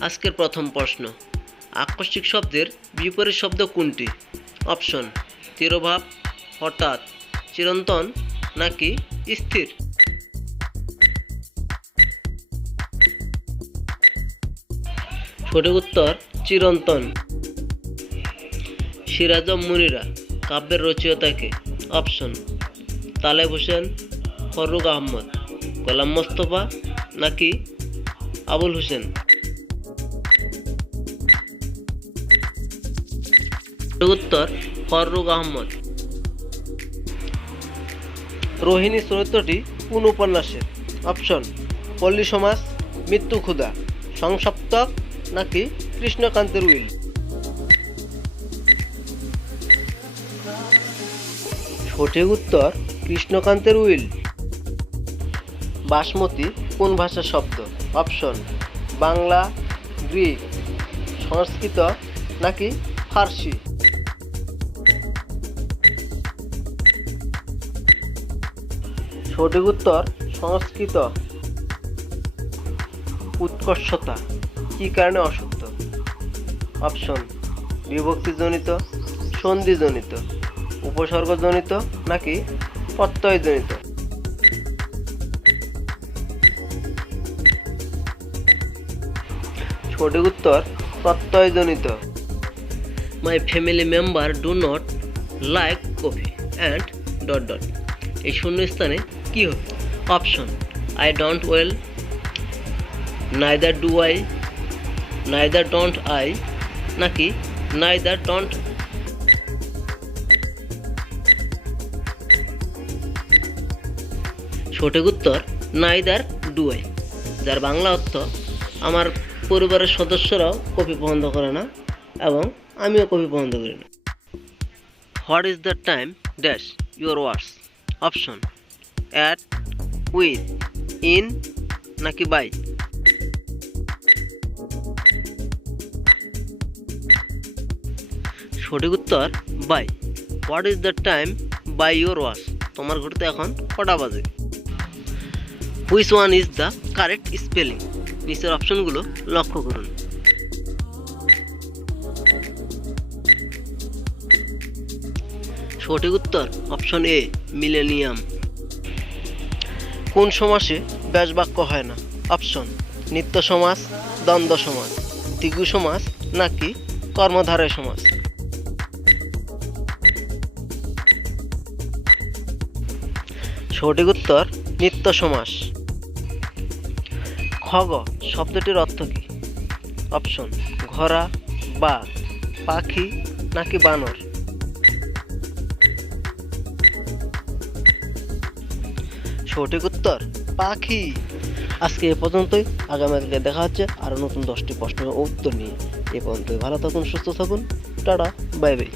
আজকের প্রথম প্রশ্ন। আকস্মিক শব্দের বিপরীত শব্দ কোনটি? অপশন তিরোভাব হঠাৎ, চিরন্তন, নাকি স্থির? সঠিক উত্তর, চিরন্তন। সিরাজম মুনিরা, কাব্যের রচয়িতাকে। অপশন, তালেব হোসেন, ফরুক আহমদ, গোলাম মোস্তফা, নাকি আবুল হোসেন? উত্তর ফররুক আহমদ। রোহিণী চরিত্রটি কোন উপন্যাসের অপশন, পল্লী সমাজ, মৃত্যু ক্ষুধা। সংসপ্তক নাকি কৃষ্ণকান্তের উইল? সঠিক উত্তর, কৃষ্ণকান্তের উইল। বাসমতি কোন ভাষার শব্দ? অপশন, বাংলা, গ্রিক, সংস্কৃত নাকি ফার্সি? সঠিক উত্তর, সংস্কৃত। উৎকর্ষতা, কী কারণে অসুস্থ অপশন, বিভক্তিজনিত, সন্ধিজনিত, উপসর্গজনিত নাকি প্রত্যয়জনিত? সঠিক উত্তর, প্রত্যয়জনিত। My family member do not like coffee and dot dot এই শূন্য স্থানে কি হবে option I don't well neither do I neither don't I নাকি নাইদার ডোন্ট সঠিক উত্তর নাইদার ডু আই যার বাংলা অর্থ, আমার পরিবারের সদস্যরাও কপি পছন্দ করে না এবং আমিও কপি পছন্দ করি না what is the time dash your words option at with, in নাকি বাই? সঠিক উত্তর, by. What is the time by your watch তোমার ঘড়িতে এখন কটা বাজে? Which one is the correct spelling নিচের অপশনগুলো লক্ষ্য করুন। সঠিক উত্তর অপশন এ মিলেনিয়াম কোন সমাসে ব্যাস বাক্য হয় না? অপশন নিত্য সমাস, দ্বন্দ্ব সমাস, দ্বিগু সমাস নাকি কর্মধারয় সমাস? সঠিক উত্তর, নিত্য সমাস। খগ শব্দটির অর্থ কী? অপশন ঘোড়া বা পাখি নাকি বানর? সঠিক উত্তর, পাখি। আজকে এ পর্যন্তই। আগামীকালকে দেখা হচ্ছে আরও নতুন দশটি প্রশ্নের উত্তর নিয়ে। এ পর্যন্তই। ভালো থাকুন, সুস্থ থাকুন। Tata, bye bye.